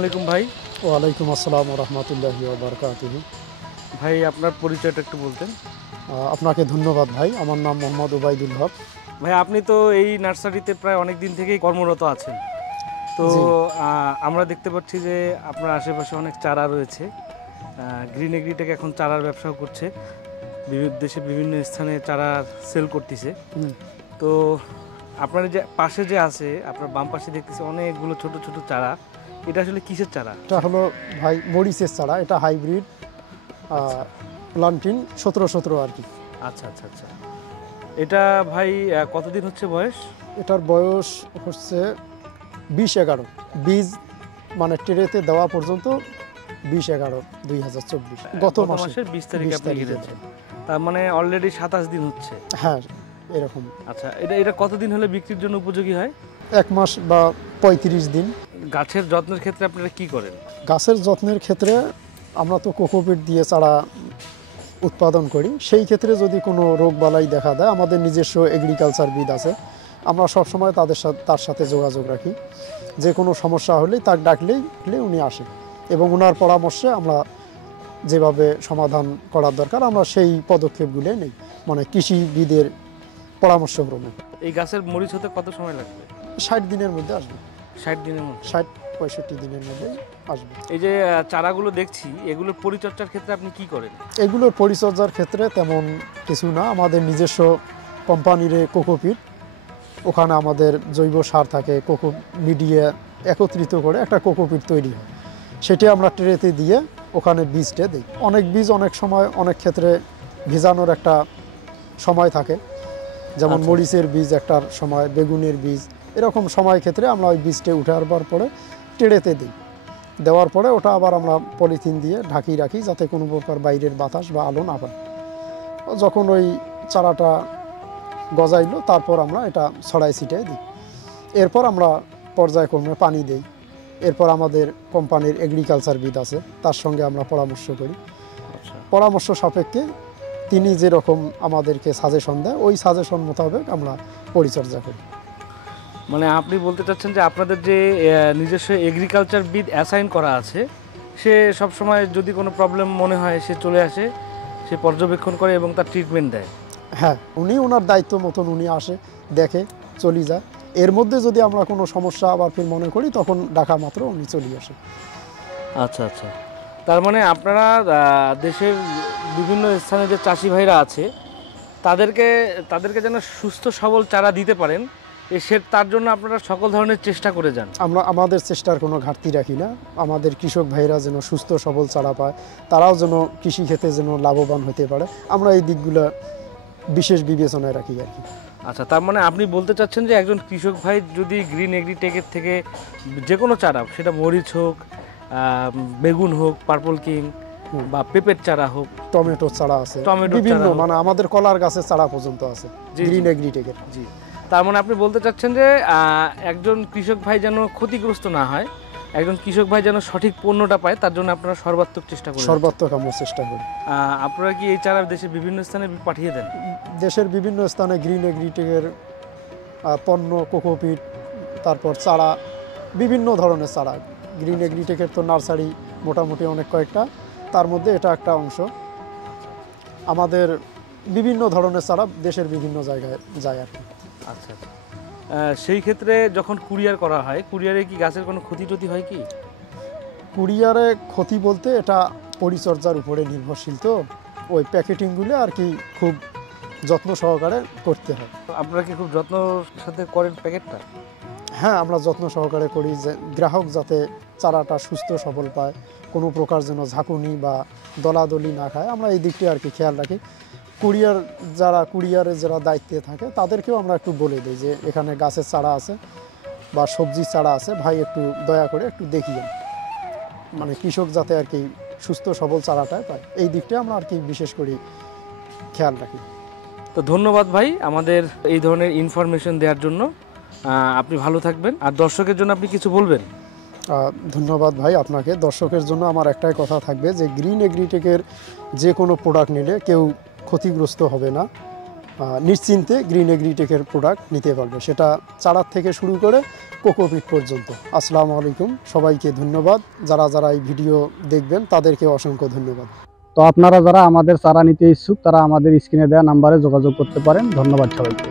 আলাইকুম ভাই। ওয়ালাইকুম আসসালাম রহমতুল্লাহি ওয়া বারাকাতুহু। ভাই আপনার পরিচয়টা একটু বলতেন। আপনাকে ধন্যবাদ ভাই। আমার নাম মোহাম্মদ ওবায়দুল হক। ভাই আপনি তো এই নার্সারিতে প্রায় অনেক দিন থেকেই কর্মরত আছেন। তো জি আমরা দেখতে পাচ্ছি যে আপনার আশেপাশে অনেক চারা রয়েছে। গ্রিন এগ্রিটেক এখন চারার ব্যবসাও করছে, দেশে বিভিন্ন স্থানে চারা সেল করতেছে। তো আপনার যে পাশে যে আছে, আপনার বাম পাশে দেখতেছি অনেকগুলো ছোট ছোট চারা। এটা আসলে কিসের চারা? এটা হলো ভাই মরিচের চারা। এটা হাইব্রিড প্লান্টিন 1717 আর কি। আচ্ছা আচ্ছা আচ্ছা। এটা ভাই কতদিন হচ্ছে বয়স? এটার বয়স হচ্ছে 20-11 বীজ, মানে ট্রেতে দেওয়া পর্যন্ত 20-11-2024 গত মাসের 20 তারিখে আপনি কিনেছেন। তার মানে অলরেডি 27 দিন হচ্ছে। হ্যাঁ এরকম। আচ্ছা, এটা কতদিন হলে বিক্রির জন্য উপযোগী হয়? 1 মাস বা 35 দিন। গাছের যত্নের ক্ষেত্রে আপনারা কি করেন? গাছের যত্নের ক্ষেত্রে আমরা তো কোকোপিট দিয়ে চারা উৎপাদন করি। সেই ক্ষেত্রে যদি কোনো রোগবালাই দেখা দেয়, আমাদের নিজস্ব এগ্রিকালচারবিদ আছে, আমরা সবসময় তার সাথে যোগাযোগ রাখি। যে কোনো সমস্যা হলেই তার ডাকলেই উনি আসেন এবং ওনার পরামর্শে আমরা যেভাবে সমাধান করার দরকার আমরা সেই পদক্ষেপগুলো নেই, মানে কৃষিবিদের পরামর্শক্রমে। এই গাছের মরিচ হতে কত সময় লাগবে? 60 দিনের মধ্যে আসবে। 60 দিনের মধ্যে? 60-65 দিনের মধ্যে আসবে। এই যে চারাগুলো দেখছি, এগুলোর পরিচর্যার ক্ষেত্রে আপনি কি করেন? এগুলোর পরিচর্যার ক্ষেত্রে তেমন কিছু না। আমাদের নিজস্ব কোম্পানির কোকোপিট, ওখানে আমাদের জৈব সার থাকে, কোকো মিডিয়া একত্রিত করে একটা কোকোপিট তৈরি হয়, সেটি আমরা ট্রেতে দিয়ে ওখানে বীজটা দিই। অনেক বীজ অনেক সময় অনেক ক্ষেত্রে ভেজানোর একটা সময় থাকে, যেমন মরিচের বীজ একটার সময়, বেগুনের বীজ, এরকম সময় ক্ষেত্রে আমরা ওই বীজটা উঠে আসবার পরে ট্রেতে দিই। দেওয়ার পরে ওটা আবার আমরা পলিথিন দিয়ে ঢাকিয়ে রাখি যাতে কোনো প্রকার বাইরের বাতাস বা আলো না পায়। যখন ওই চারাটা গজাইলো তারপর আমরা এটা ছড়াই ছিটাই দিই। এরপর আমরা পর্যায়ক্রমে পানি দিই। এরপর আমাদের কোম্পানির এগ্রিকালচারবিদ আছে, তার সঙ্গে আমরা পরামর্শ করি। পরামর্শ সাপেক্ষে তিনি যেরকম আমাদেরকে সাজেশন দেয়, ওই সাজেশন মোতাবেক আমরা পরিচর্যা করি। মানে আপনি বলতে চাচ্ছেন যে আপনাদের যে নিজস্ব এগ্রিকালচারবিদ অ্যাসাইন করা আছে, সে সবসময় যদি কোনো প্রবলেম মনে হয় সে চলে আসে, সে পর্যবেক্ষণ করে এবং তার ট্রিটমেন্ট দেয়? হ্যাঁ, উনি ওনার দায়িত্ব মতন উনি আসে, দেখে, চলে যায়। এর মধ্যে যদি আমরা কোনো সমস্যা আবার ফির মনে করি তখন ডাকা মাত্র উনি চলে আসে। আচ্ছা আচ্ছা। তার মানে আপনারা দেশের বিভিন্ন স্থানে যে চাষি ভাইরা আছে তাদেরকে যেন সুস্থ সবল চারা দিতে পারেন, তার জন্য আপনারা সকল ধরনের চেষ্টা করে যান। আমরা আমাদের চেষ্টার কোনো ঘাটতি রাখি না। আমাদের কৃষক ভাইরা যেন সুস্থ সবল চারা পায়, তারাও যেন কৃষিক্ষেত্রে যেন লাভবান হতে পারে, আমরা এই দিকগুলো বিশেষ বিবেচনায় রাখি আর কি। আচ্ছা, তার মানে আপনি বলতে চাচ্ছেন যে একজন কৃষক ভাই যদি গ্রিন এগ্রিটেকের থেকে যে কোনো চারা, সেটা মরিচ হোক, বেগুন হোক, পার্পল কিং বা পেঁপের চারা হোক, টমেটো চারা আছে, বিভিন্ন, মানে আমাদের কলার গাছের চারা পর্যন্ত আছে গ্রিন এগ্রিটেকের। জি, তার মানে আপনি বলতে চাচ্ছেন যে একজন কৃষক ভাই যেন ক্ষতিগ্রস্ত না হয়, একজন কৃষক ভাই যেন সঠিক পণ্যটা পায়, তার জন্য আপনারা সর্বাত্মক চেষ্টা করেন। সর্বাত্মক আমরা চেষ্টা করি। আপনারা কি এই চারা দেশের বিভিন্ন স্থানে পাঠিয়ে দেন? দেশের বিভিন্ন স্থানে গ্রিন এগ্রিটেকের পণ্য, কোকোপিট, তারপর চারা, বিভিন্ন ধরনের চারা। গ্রিন এগ্রিটেকের তো নার্সারি মোটামুটি অনেক কয়েকটা, তার মধ্যে এটা একটা অংশ। আমাদের বিভিন্ন ধরনের চারা দেশের বিভিন্ন জায়গায় যায় আর কি। আচ্ছা আচ্ছা। সেই ক্ষেত্রে যখন কুরিয়ার করা হয়, কুরিয়ারে কি গাছের কোনো ক্ষতি টতি হয় কি? কুরিয়ারে ক্ষতি বলতে এটা পরিচর্যার উপরে নির্ভরশীল, তো ওই প্যাকেটিংগুলো আর কি খুব যত্ন সহকারে করতে হয়। আপনারা কি খুব যত্নর সাথে করেন প্যাকেটটা? হ্যাঁ, আমরা যত্ন সহকারে করি যে গ্রাহক যাতে চারাটা সুস্থ সবল পায়, কোনো প্রকার যেন ঝাঁকুনি বা দলাদলি না খায়, আমরা এই দিকটি আর কি খেয়াল রাখি। কুরিয়ারের যারা দায়িত্বে থাকে তাদেরকেও আমরা একটু বলে দিই যে এখানে গাছের চারা আছে বা সবজির চারা আছে, ভাই একটু দয়া করে একটু দেখিয়েন, মানে কৃষক যাতে আর কি সুস্থ সবল চারাটাই পায়, এই দিকটা আমরা আর কি বিশেষ করে খেয়াল রাখি। তো ধন্যবাদ ভাই আমাদের এই ধরনের ইনফরমেশন দেওয়ার জন্য। আপনি ভালো থাকবেন। আর দর্শকের জন্য আপনি কিছু বলবেন? ধন্যবাদ ভাই আপনাকে। দর্শকের জন্য আমার একটাই কথা থাকবে যে গ্রিন এগ্রিটেকের যে কোনো প্রোডাক্ট নিলে কেউ ক্ষতিগ্রস্ত হবে না। নিশ্চিন্তে গ্রিন এগ্রিটেকের প্রোডাক্ট নিতে পারবে, সেটা চারার থেকে শুরু করে কোকোপিট পর্যন্ত। আসসালামু আলাইকুম, সবাইকে ধন্যবাদ। যারা যারা এই ভিডিও দেখবেন তাদেরকে অসংখ্য ধন্যবাদ। তো আপনারা যারা আমাদের চারা নিতে ইচ্ছুক তারা আমাদের স্ক্রিনে দেওয়া নাম্বারে যোগাযোগ করতে পারেন। ধন্যবাদ সবাইকে।